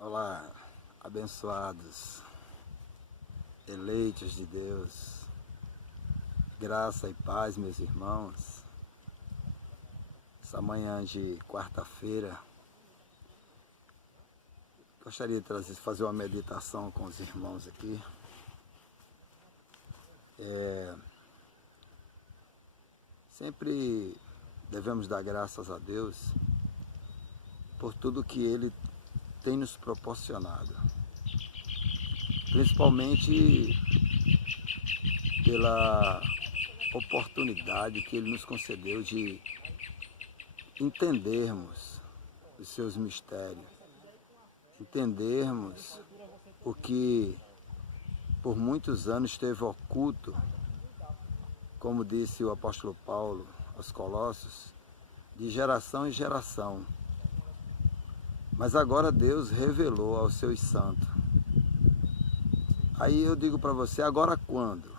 Olá, abençoados, eleitos de Deus, graça e paz, meus irmãos. Essa manhã de quarta-feira, gostaria de fazer uma meditação com os irmãos aqui. Sempre devemos dar graças a Deus por tudo que Ele tem nos proporcionado, principalmente pela oportunidade que Ele nos concedeu de entendermos os seus mistérios, entendermos o que por muitos anos esteve oculto, como disse o apóstolo Paulo aos Colossos, de geração em geração. Mas agora Deus revelou aos seus santos. Aí eu digo para você, agora quando?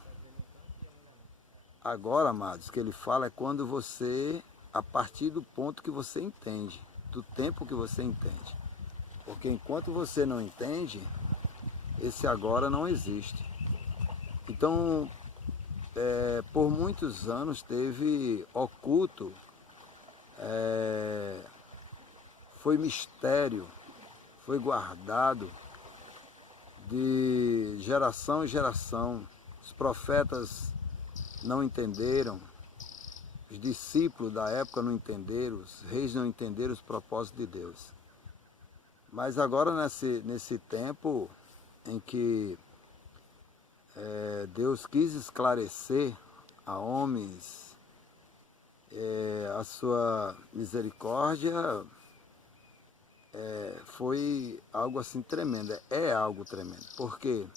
Agora, amados, que ele fala é quando você, a partir do ponto que você entende, do tempo que você entende. Porque enquanto você não entende, esse agora não existe. Então, por muitos anos esteve oculto, foi mistério, foi guardado de geração em geração. Os profetas não entenderam, os discípulos da época não entenderam, os reis não entenderam os propósitos de Deus. Mas agora nesse tempo em que Deus quis esclarecer a homens a sua misericórdia, foi algo assim tremendo, é algo tremendo. Porque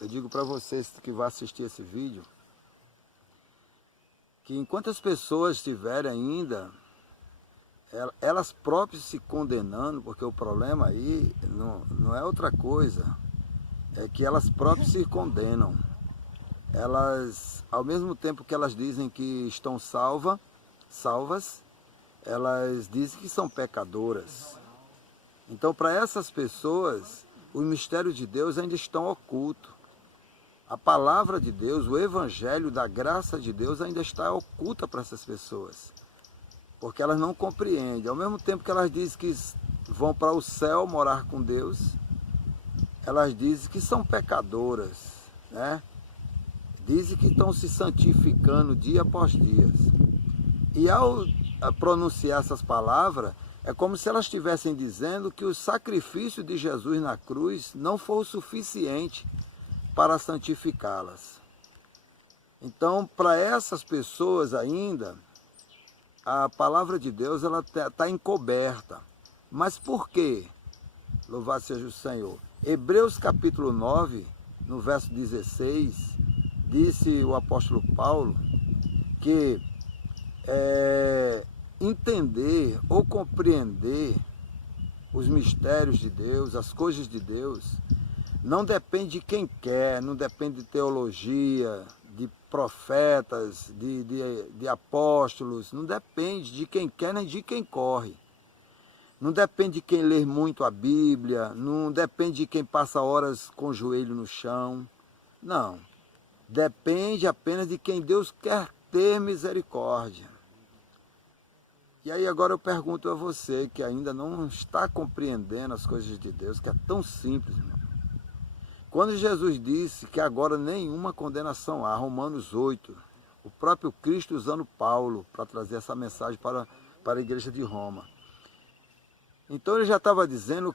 eu digo para vocês que vão assistir esse vídeo, que enquanto as pessoas estiverem ainda, elas próprias se condenando, porque o problema aí não é outra coisa, é que elas próprias se condenam. Elas, ao mesmo tempo que elas dizem que estão salvas, elas dizem que são pecadoras. Então, para essas pessoas, os mistérios de Deus ainda estão ocultos. A palavra de Deus, o evangelho da graça de Deus ainda está oculta para essas pessoas. Porque elas não compreendem. Ao mesmo tempo que elas dizem que vão para o céu morar com Deus, elas dizem que são pecadoras, né? Dizem que estão se santificando dia após dia. E ao pronunciar essas palavras, é como se elas estivessem dizendo que o sacrifício de Jesus na cruz não foi o suficiente para santificá-las. Então, para essas pessoas ainda, a palavra de Deus está encoberta. Mas por quê? Louvado seja o Senhor. Hebreus capítulo 9, no verso 16, disse o apóstolo Paulo que entender ou compreender os mistérios de Deus, as coisas de Deus, não depende de quem quer, não depende de teologia, de profetas, de apóstolos, não depende de quem quer nem de quem corre. Não depende de quem lê muito a Bíblia, não depende de quem passa horas com o joelho no chão. Não. Depende apenas de quem Deus quer ter misericórdia. E aí agora eu pergunto a você que ainda não está compreendendo as coisas de Deus, que é tão simples, irmão. Quando Jesus disse que agora nenhuma condenação há, Romanos 8, o próprio Cristo usando Paulo para trazer essa mensagem para a igreja de Roma. Então ele já estava dizendo,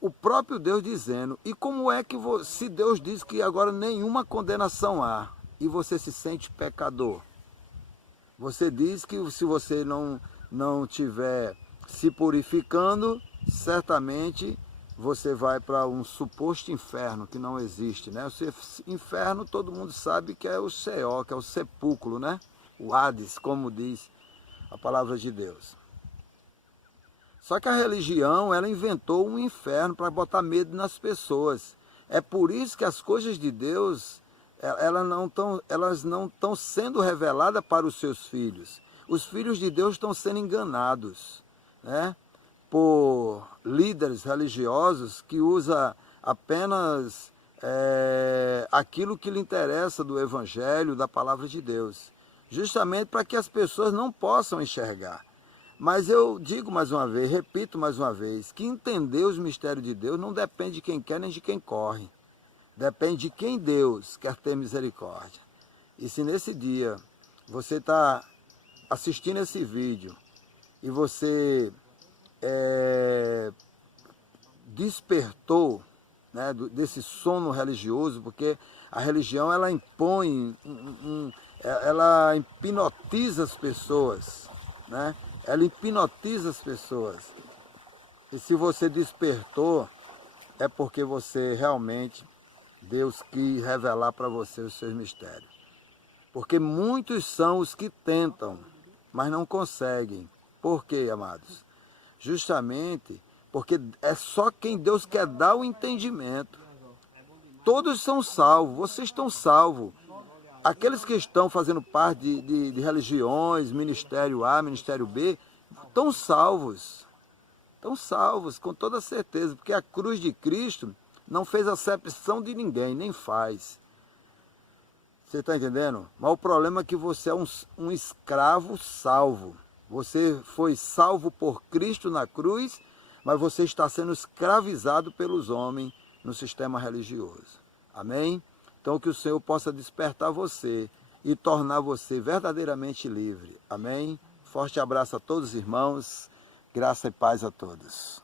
o próprio Deus dizendo, e como é que se Deus diz que agora nenhuma condenação há, e você se sente pecador? Você diz que se você não estiver se purificando, certamente você vai para um suposto inferno que não existe, né? O inferno todo mundo sabe que é o Sheol, que é o sepulcro, né? O Hades, como diz a palavra de Deus. Só que a religião, ela inventou um inferno para botar medo nas pessoas. É por isso que as coisas de Deus, elas não estão sendo reveladas para os seus filhos. Os filhos de Deus estão sendo enganados, né? Por líderes religiosos que usam apenas aquilo que lhe interessa do Evangelho, da Palavra de Deus, justamente para que as pessoas não possam enxergar. Mas eu digo mais uma vez, repito mais uma vez, que entender os mistérios de Deus não depende de quem quer nem de quem corre. Depende de quem Deus quer ter misericórdia. E se nesse dia você está assistindo esse vídeo e você despertou, né, desse sono religioso, porque a religião ela impõe, ela hipnotiza as pessoas, né? Ela hipnotiza as pessoas. E se você despertou, é porque você realmente, Deus quis revelar para você os seus mistérios. Porque muitos são os que tentam, mas não conseguem. Por quê, amados? Justamente porque é só quem Deus quer dar o entendimento. Todos são salvos, vocês estão salvos. Aqueles que estão fazendo parte de religiões, Ministério A, Ministério B, estão salvos. Estão salvos, com toda certeza, porque a cruz de Cristo não fez acepção de ninguém, nem faz. Você está entendendo? Mas o problema é que você é um escravo salvo. Você foi salvo por Cristo na cruz, mas você está sendo escravizado pelos homens no sistema religioso. Amém? Então que o Senhor possa despertar você e tornar você verdadeiramente livre. Amém? Forte abraço a todos os irmãos. Graça e paz a todos.